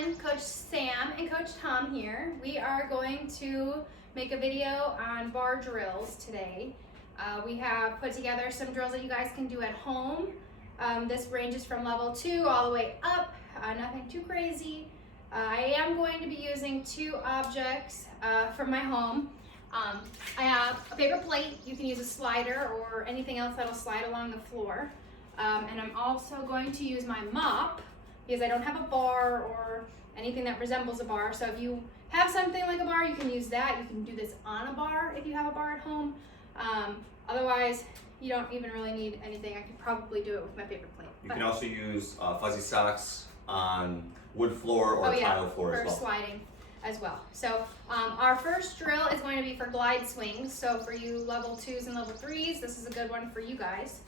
everyone, Coach Sam and Coach Tom here. We are going to make a video on bar drills today. We have put together some drills that you guys can do at home. This ranges from level 2 all the way up, nothing too crazy. I am going to be using 2 objects from my home. I have a paper plate. You can use a slider or anything else that'll slide along the floor. And I'm also going to use my mop because I don't have a bar or anything that resembles a bar. So if you have something like a bar, you can use that. You can do this on a bar if you have a bar at home. Otherwise, you don't even really need anything. I could probably do it with my paper plate. You can also use fuzzy socks on wood floor or tile floor as well. For sliding as well. So our first drill is going to be for glide swings. So for you level 2s and level 3s, this is a good one for you guys.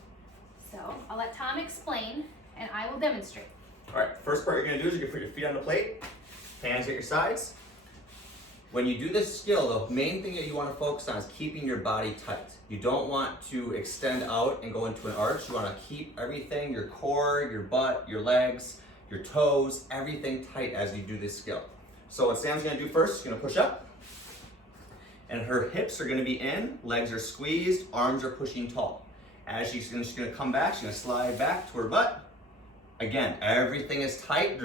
So I'll let Tom explain and I will demonstrate. All right, first part you're gonna do is you're gonna put your feet on the plate, hands at your sides. When you do this skill, the main thing that you wanna focus on is keeping your body tight. You don't want to extend out and go into an arch. You wanna keep everything, your core, your butt, your legs, your toes, everything tight as you do this skill. So what Sam's gonna do first, she's gonna push up, and her hips are gonna be in, legs are squeezed, arms are pushing tall. As she's gonna come back, she's gonna slide back to her butt. Again, everything is tight,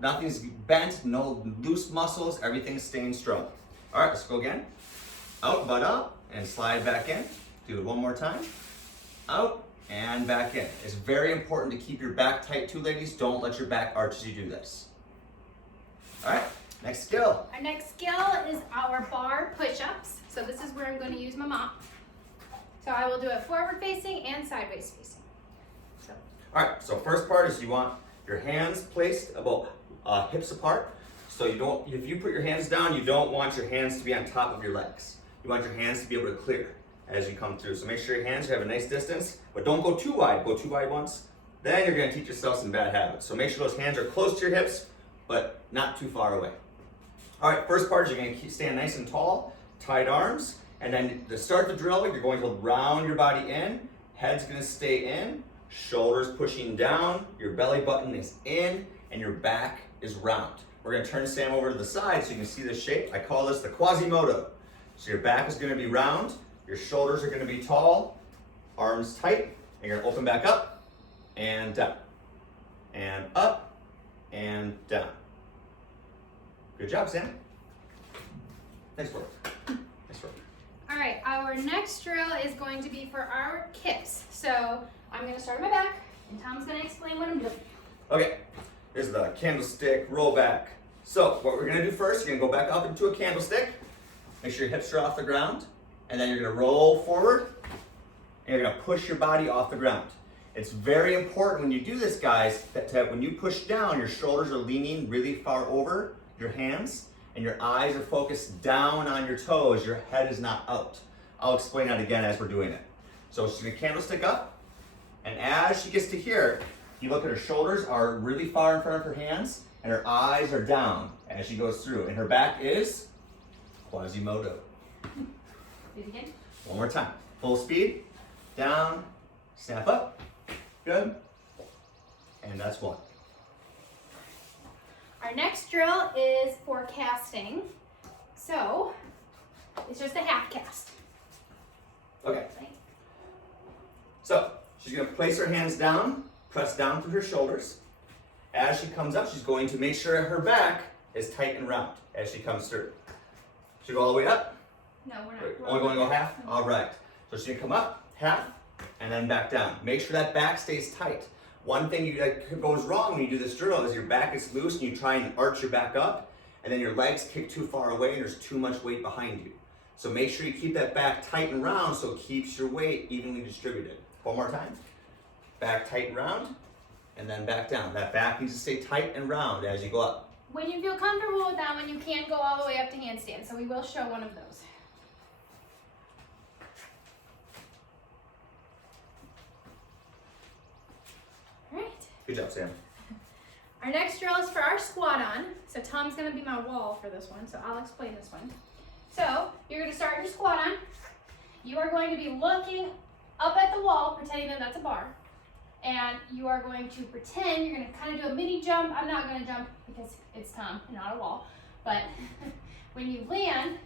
nothing's bent, no loose muscles, everything's staying strong. All right, let's go again. Out, butt up, and slide back in. Do it one more time. Out, and back in. It's very important to keep your back tight too, ladies. Don't let your back arch as you do this. All right, next skill. Our next skill is our bar push-ups. So this is where I'm going to use my mop. So I will do it forward facing and sideways facing. All right, so first part is you want your hands placed about hips apart. So if you put your hands down, you don't want your hands to be on top of your legs. You want your hands to be able to clear as you come through. So make sure your hands have a nice distance, but don't go too wide. Go too wide once, then you're gonna teach yourself some bad habits. So make sure those hands are close to your hips, but not too far away. All right, first part is you're gonna stand nice and tall, tight arms, and then to start the drill, you're going to round your body in, head's gonna stay in, shoulders pushing down, your belly button is in, and your back is round. We're gonna turn Sam over to the side so you can see this shape. I call this the Quasimodo. So your back is gonna be round, your shoulders are gonna be tall, arms tight, and you're gonna open back up, and down, and up, and down. Good job, Sam. Nice work. Nice work. All right, our next drill is going to be for our kicks. So I'm gonna start on my back, and Tom's gonna explain what I'm doing. Okay, here's the candlestick roll back. So what we're gonna do first, you're gonna go back up into a candlestick, make sure your hips are off the ground, and then you're gonna roll forward, and you're gonna push your body off the ground. It's very important when you do this, guys, that when you push down, your shoulders are leaning really far over your hands, and your eyes are focused down on your toes, your head is not out. I'll explain that again as we're doing it. So she's gonna candlestick up, and as she gets to here, you look at her shoulders are really far in front of her hands, and her eyes are down as she goes through, and her back is Quasimodo. Do it again. One more time. Full speed, down, snap up, good, and that's one. Our next drill is for casting. So it's just a half cast. Okay. So she's gonna place her hands down, press down through her shoulders. As she comes up, she's going to make sure her back is tight and round as she comes through. Should go all the way up? No, we're not. Only going to go half? All right. So she's gonna come up, half, and then back down. Make sure that back stays tight. One thing that goes wrong when you do this drill is your back is loose and you try and arch your back up, and then your legs kick too far away and there's too much weight behind you. So make sure you keep that back tight and round so it keeps your weight evenly distributed. One more time. Back tight and round, and then back down. That back needs to stay tight and round as you go up. When you feel comfortable with that one, you can go all the way up to handstand. So we will show one of those. All right. Good job, Sam. Our next drill is for our squat on. So Tom's gonna be my wall for this one, so I'll explain this one. So you're gonna start your squat on. You are going to be looking up at the wall, pretending that that's a bar. and you are going to pretend you're going to kind of do a mini jump. I'm not going to jump because it's Tom and not a wall, but when you land,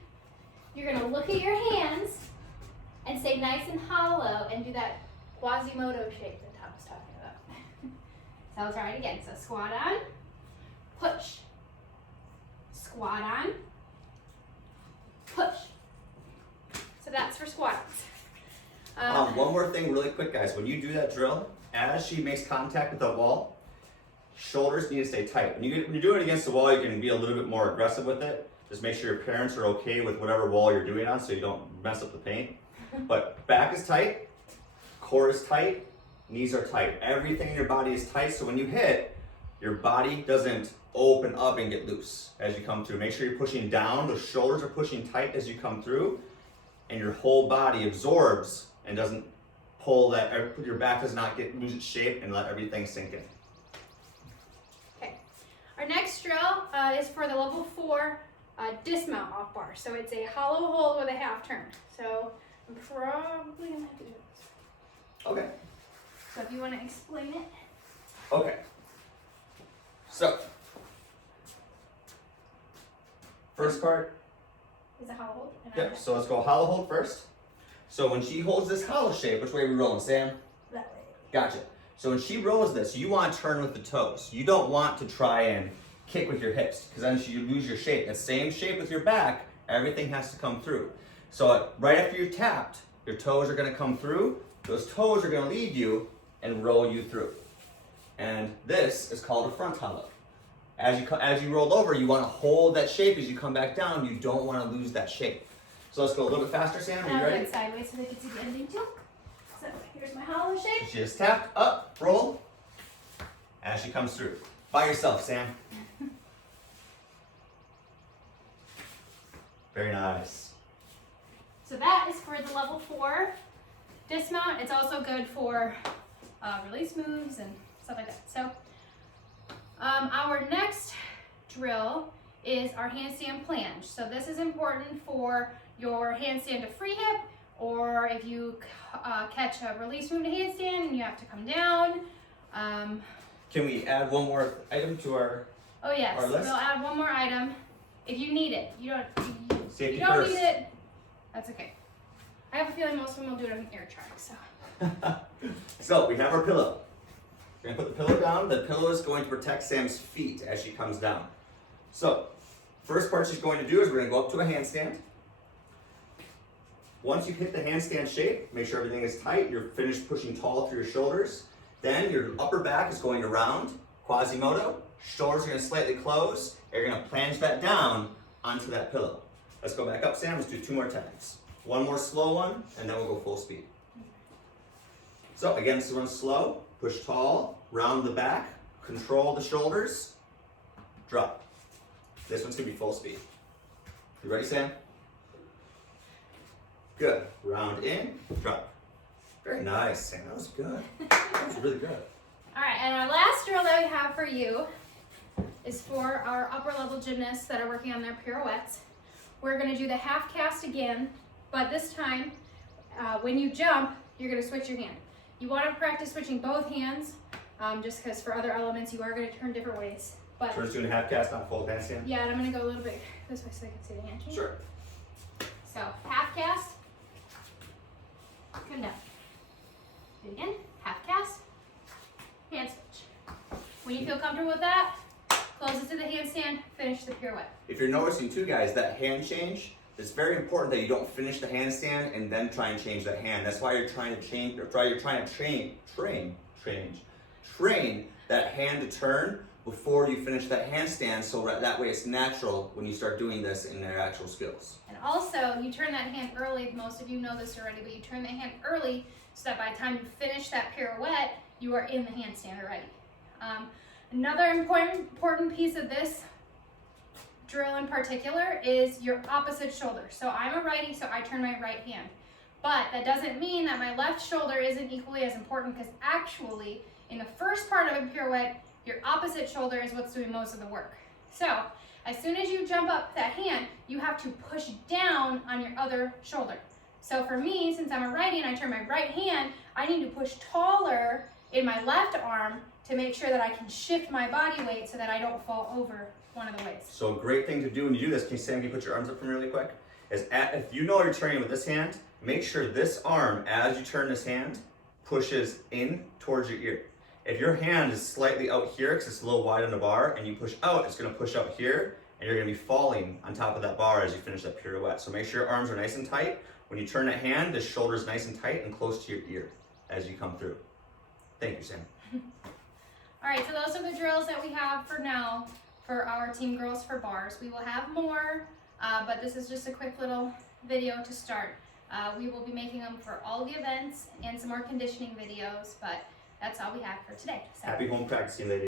you're going to look at your hands and say nice and hollow and do that Quasimodo shape that Tom was talking about. So let's try it again. So squat on, push, squat on, push. So that's for squats. One more thing really quick, guys. When you do that drill, as she makes contact with the wall, shoulders need to stay tight. When you're doing it against the wall, you can be a little bit more aggressive with it. Just make sure your parents are okay with whatever wall you're doing on so you don't mess up the paint. But back is tight, core is tight, knees are tight. Everything in your body is tight, so when you hit, your body doesn't open up and get loose as you come through. Make sure you're pushing down, the shoulders are pushing tight as you come through, and your whole body absorbs and doesn't pull that, your back does not lose its shape and let everything sink in. Okay, our next drill is for the level 4 dismount off bar. So it's a hollow hold with a half turn. So I'm probably gonna have to do this. Okay. So if you want to explain it. Okay. So, first part. Is a hollow hold. Yep, so let's go hollow hold first. So when she holds this hollow shape, which way are we rolling, Sam? That way. Gotcha. So when she rolls this, you want to turn with the toes. You don't want to try and kick with your hips, because then you lose your shape. The same shape with your back, everything has to come through. So right after you're tapped, your toes are going to come through. Those toes are going to lead you and roll you through. And this is called a front hollow. As you roll over, you want to hold that shape as you come back down. You don't want to lose that shape. So let's go a little bit faster, Sam. Are you ready? Sideways so they can see the ending too. So here's my hollow shape. She just tapped, up, roll, as she comes through. By yourself, Sam. Very nice. So that is for the level 4 dismount. It's also good for release moves and stuff like that. So our next drill is our handstand planche. So this is important for your handstand to free hip, or if you catch a release move to handstand and you have to come down. Can we add one more item to our Oh yes, our list? we'll add one more item if you need it. You don't. Safety you don't first. need it. That's okay. I have a feeling most of them will do it on an air track. So. So we have our pillow. We're gonna put the pillow down. The pillow is going to protect Sam's feet as she comes down. So, first part she's going to do is we're gonna go up to a handstand. Once you hit the handstand shape, make sure everything is tight. You're finished pushing tall through your shoulders. Then your upper back is going to round, Quasimodo. Shoulders are gonna slightly close. You're gonna plunge that down onto that pillow. Let's go back up, Sam. Let's do 2 more times. One more slow one, and then we'll go full speed. So again, this one's slow. Push tall, round the back, control the shoulders, drop. This one's gonna be full speed. You ready, Sam? Good. Round in, drop. Very nice, Sam. That was good. That was really good. All right, and our last drill that we have for you is for our upper level gymnasts that are working on their pirouettes. We're gonna do the half cast again, but this time, when you jump, you're gonna switch your hand. You wanna practice switching both hands, just because for other elements, you are gonna turn different ways. But So we're just doing a half cast on full handstand? yeah, and I'm gonna go a little bit this way so I can see the hand change. Sure. So half cast, come down. Do it again, half cast, hand switch. When you feel comfortable with that, close it to the handstand, finish the pirouette. If you're noticing too, guys, that hand change, it's very important that you don't finish the handstand and then try and change that hand. That's why you're trying to change, or you're trying to train that hand to turn before you finish that handstand, so that way it's natural when you start doing this in their actual skills. And also, you turn that hand early. Most of you know this already, but you turn that hand early so that by the time you finish that pirouette, you are in the handstand already. Another important piece of this drill in particular is your opposite shoulder. So I'm a righty, so I turn my right hand. But that doesn't mean that my left shoulder isn't equally as important, because actually, in the first part of a pirouette, your opposite shoulder is what's doing most of the work. So as soon as you jump up that hand, you have to push down on your other shoulder. So for me, since I'm a righty and I turn my right hand, I need to push taller in my left arm to make sure that I can shift my body weight so that I don't fall over one of the weights. So a great thing to do when you do this, can you put your arms up for me really quick? If you know you're training with this hand, make sure this arm, as you turn this hand, pushes in towards your ear. If your hand is slightly out here, because it's a little wide on the bar, and you push out, it's gonna push out here, and you're gonna be falling on top of that bar as you finish that pirouette. So make sure your arms are nice and tight. When you turn that hand, the shoulder's nice and tight and close to your ear as you come through. Thank you, Sam. All right, so those are the drills that we have for now for our Team Girls for bars. We will have more, but this is just a quick little video to start. We will be making them for all the events and some more conditioning videos, but that's all we have for today. So. Happy home practicing, ladies.